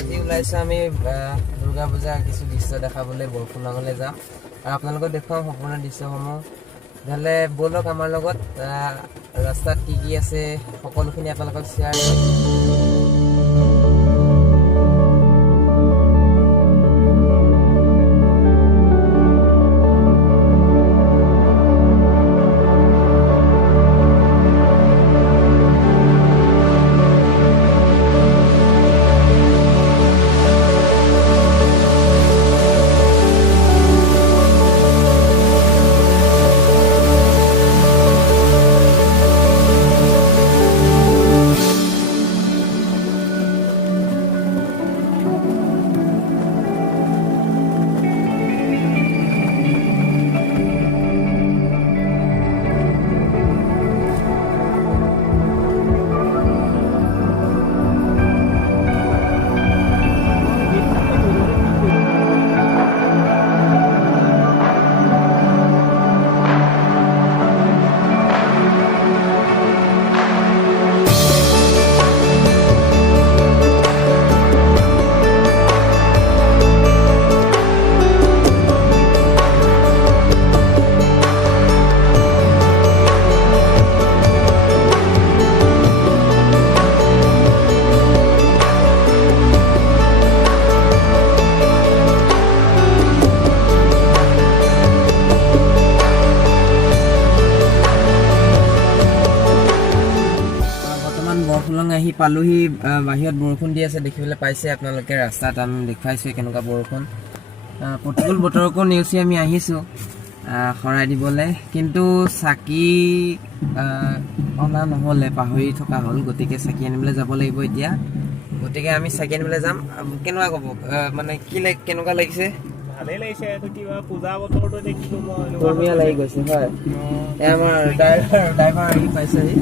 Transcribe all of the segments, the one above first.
আজি ওলাইছো আমি দুৰ্গা পূজাৰ কিছু দৃশ্য দেখাবলৈ বৰফুলাঙলৈ যাম আৰু আপোনালোকক দেখুৱাম সম্পূৰ্ণ দৃশ্যসমূহ। তেতিয়াহ'লে ব'লক আমাৰ লগত ৰাস্তাত কি কি আছে সকলোখিনি আপোনালোকক শ্বেয়াৰ কৰিম। বৰফুলং আহি পালোহি, বাহিৰত বৰষুণ দি আছে দেখিবলৈ পাইছে আপোনালোকে। ৰাস্তাত আমি দেখুৱাইছোঁ কেনেকুৱা বৰষুণ। প্ৰতিকূল বতৰকো নেওচি আমি আহিছোঁ শৰাই দিবলৈ, কিন্তু চাকি অনা নহ'লে, পাহৰি থকা হ'ল। গতিকে চাকি আনিবলৈ যাব লাগিব এতিয়া। গতিকে আমি চাকি আনিবলৈ যাম। কেনেকুৱা ক'ব, মানে কেনেকুৱা লাগিছে? ভালেই লাগিছে, কিবা পূজা বতৰটো দেখিলোঁ মই ধুনীয়া লাগি গৈছে। হয়, আমাৰ ড্ৰাইভাৰ আহি পাইছেহি।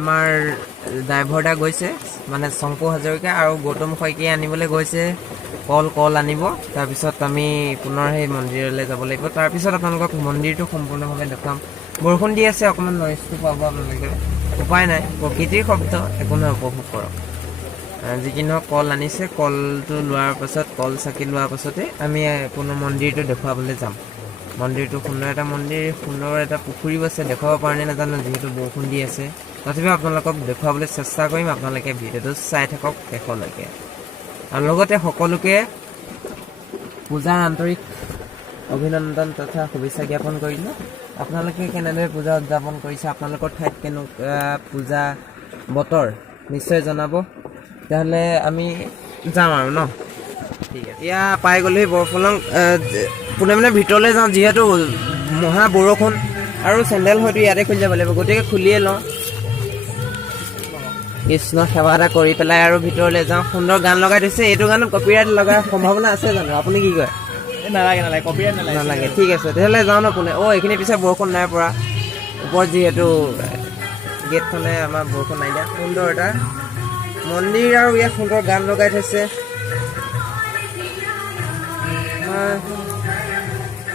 আমাৰ ড্ৰাইভাৰ দা গৈছে, মানে শংকু হাজৰিকা আৰু গৌতম শইকীয়াই আনিবলৈ গৈছে কল আনিব। তাৰপিছত আমি পুনৰ সেই মন্দিৰলৈ যাব লাগিব। তাৰপিছত আপোনালোকক মন্দিৰটো সম্পূৰ্ণভাৱে দেখুৱাম। বৰষুণ দি আছে, অকণমান নইজটো পাব আপোনালোকে। উপায় নাই, প্ৰকৃতিৰ শব্দ, একো নহয়, উপভোগ কৰক। যি কি নহওক কল আনিছে, কলটো লোৱাৰ পাছত, কল চাকি লোৱাৰ পাছতে আমি পুনৰ মন্দিৰটো দেখুৱাবলৈ যাম। মন্দিৰটো সুন্দৰ এটা মন্দিৰ, সুন্দৰ এটা পুখুৰীও আছে। দেখুৱাব পাৰেনে নাজানো, যিহেতু বৰষুণ দি আছে। তথাপিও আপোনালোকক দেখুৱাবলৈ চেষ্টা কৰিম। আপোনালোকে ভিডিঅ'টো চাই থাকক শেষলৈকে। আৰু লগতে সকলোকে পূজাৰ আন্তৰিক অভিনন্দন তথা শুভেচ্ছা জ্ঞাপন কৰিলোঁ। আপোনালোকে কেনেদৰে পূজা উদযাপন কৰিছে, আপোনালোকৰ ঠাইত কেনেকুৱা পূজা বতৰ নিশ্চয় জনাব। তেতিয়াহ'লে আমি যাম আৰু ন। ঠিক আছে, এতিয়া পাই গ'লোহি বৰফুলং। পোনে ভিতৰলৈ যাওঁ, যিহেতু মহা বৰষুণ আৰু চেণ্ডেল হয়তো ইয়াতে খুলি যাব লাগিব। গতিকে খুলিয়ে লওঁ, কৃষ্ণ সেৱা এটা কৰি পেলাই আৰু ভিতৰলৈ যাওঁ। সুন্দৰ গান লগাই থৈছে। এইটো গানত কপিৰাইট লগাৰ সম্ভাৱনা আছে জানো? আপুনি কি কয়? নালাগে, কপিৰাইট নালাগে। ঠিক আছে, তেতিয়াহ'লে যাওঁ ন পোনে। এইখিনি পিছে বৰষুণ নাই পৰা, ওপৰত যিহেতু গেটখনে আমাৰ বৰষুণ নাই দিয়া। সুন্দৰ এটা মন্দিৰ আৰু ইয়াত সুন্দৰ গান লগাই থৈছে।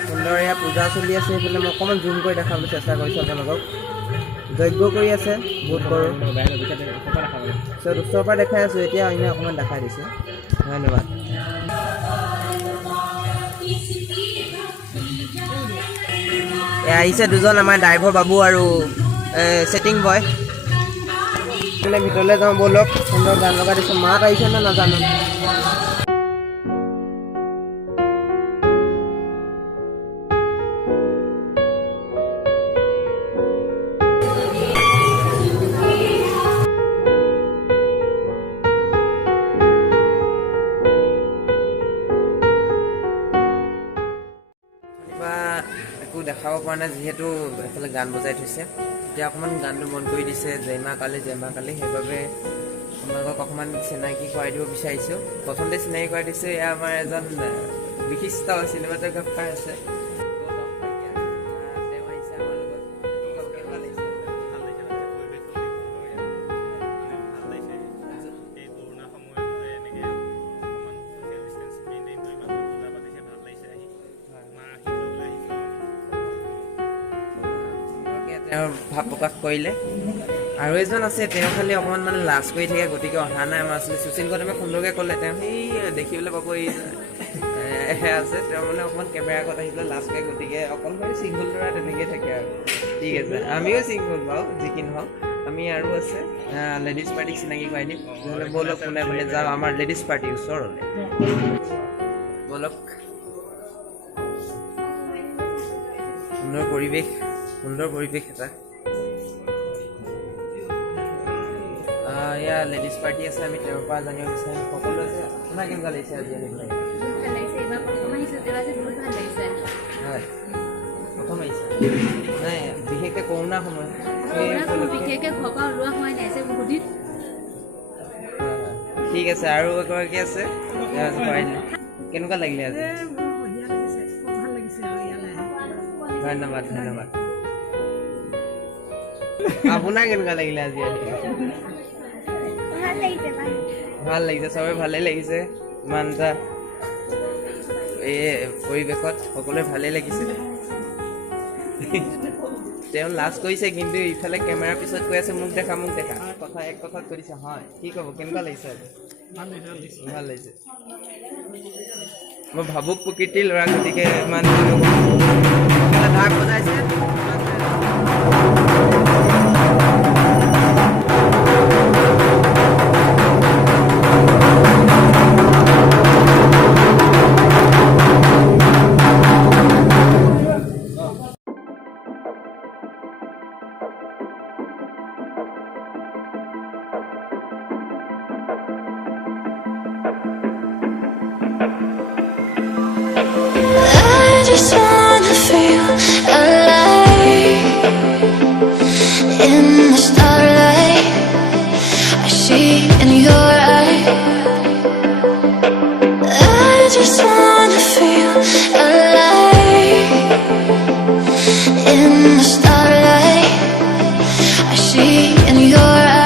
সুন্দৰ এয়া পূজা চলি আছে। সেইফালে মই অকণমান জুম কৰি দেখাবলৈ চেষ্টা কৰিছোঁ আপোনালোকক। যজ্ঞ কৰি আছে, বহুত কৰোঁ। ওচৰৰ পৰা দেখাই আছোঁ, এতিয়া অন্য অকণমান দেখাই দিছে। ধন্যবাদ। আহিছে দুজন, আমাৰ ড্ৰাইভাৰ বাবু আৰু ছেটিং বয়। ভিতৰলৈ যাওঁ ব'লক। সুন্দৰ গান লগাই দিছোঁ। মাত আহিছে নে নাজানো। একো দেখাব পৰা নাই, যিহেতু এফালে গান বজাই থৈছে। এতিয়া অকণমান গানটো বন্ধ কৰি দিছে, জয় মা কালী। সেইবাবে আপোনালোকক অকণমান চিনাকি কৰাই দিব বিচাৰিছোঁ। প্ৰথমতে চিনাকি কৰাই দিছোঁ, এয়া আমাৰ এজন বিশিষ্ট চিনেমাটোগ্ৰাফাৰ আছে। ভাৱ প্ৰকাশ কৰিলে আৰু এজন আছে তেওঁ খালি অকণমান মানে লাজ কৰি থাকে গতিকে অহা নাই আমাৰ আচলতে সুশীল গৌতমে সুন্দৰকৈ ক'লে তেওঁ সেই দেখিবলৈ পাব এই আছে তেওঁ মানে অকণমান কেমেৰা আগত আহি পেলাই লাজ কৰে গতিকে অকলশৰে ছিংগল ল'ৰা তেনেকৈ থাকে আৰু ঠিক আছে আমিও ছিংগল বাৰু যি কি নহওক আমি আৰু আছে লেডিজ পাৰ্টিক চিনাকি কৰাই দিম নহ'লে ব'লক কোনে কোনে যাওঁ আমাৰ লেডিজ পাৰ্টিৰ ওচৰলৈ ব'লক সুন্দৰ পৰিৱেশ এটা এয়া লেডিজ পাৰ্টি আছে আমি তেওঁৰ পৰা জানিব বিচাৰিম সকলো আছে আপোনাৰ কেনেকুৱা লাগিছে আজি আহি পেলাই হয় প্ৰথম আহিছে নাই বিশেষকৈ কৰোণা সময় ঠিক আছে আৰু এগৰাকী আছে কেনেকুৱা লাগিলে আজি ধন্যবাদ আপোনাৰ কেনেকুৱা লাগিলে আজি আহি ভাল লাগিছে চবে ভালেই লাগিছে ইমান এটা এই পৰিৱেশত সকলোৱে ভালেই লাগিছে তেওঁ লাজ কৰিছে কিন্তু ইফালে কেমেৰাৰ পিছত কৈ আছে মোক দেখা কথা এক কথাত কৈ দিছে হয় কি ক'ব কেনেকুৱা লাগিছে আজি ভাল লাগিছে মই ভাবুক প্ৰকৃতিৰ ল'ৰা গতিকে ইমান ঢাক বজাইছে Just wanna feel alive in the starlight. I see in your eyes. I just wanna feel alive in the starlight. I see in your eyes.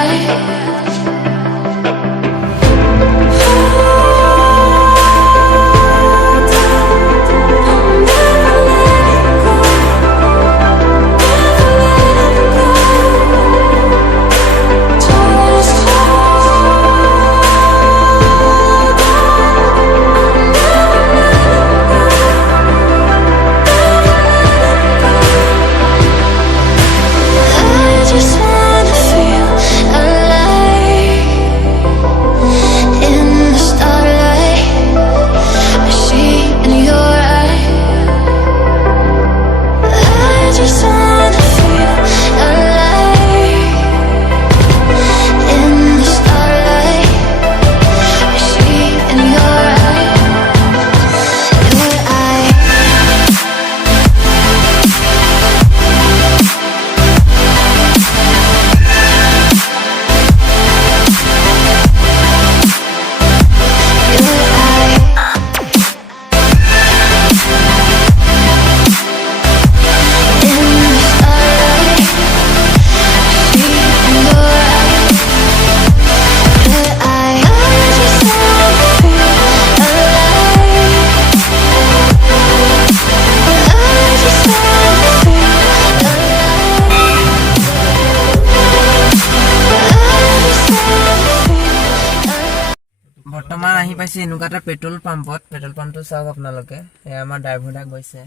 বৰ্তমান আহি পাইছে এনেকুৱা এটা পেট্ৰল পাম্পটো চাওক আপোনালোকে এয়া আমাৰ ড্ৰাইভাৰ দা গৈছে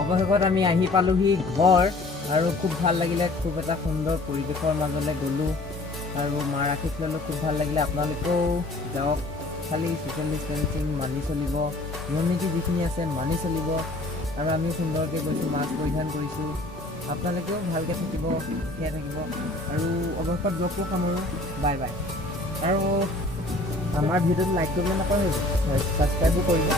অৱশেষত আমি আহি পালোহি ঘৰ আৰু খুব ভাল লাগিলে খুব এটা সুন্দৰ পৰিৱেশৰ মাজলৈ গ'লোঁ আৰু মাৰ আশীষ ল'লোঁ খুব ভাল লাগিলে আপোনালোকেও যাওক খালি ছ'চিয়েল ডিষ্টেঞ্চিং মানি চলিব নিয়ম নীতি যিখিনি আছে মানি চলিব আৰু আমি সুন্দৰকৈ গৈছোঁ মাস্ক পৰিধান কৰিছোঁ আপোনালোকেও ভালকৈ থাকিব সেয়া থাকিব আৰু অৱশেষত ব্লগটো সামৰোঁ বাই বাই আৰু আমাৰ ভিডিঅ'টো লাইক কৰিবলৈ নাপাহৰিব ছাবস্ক্ৰাইবো কৰিব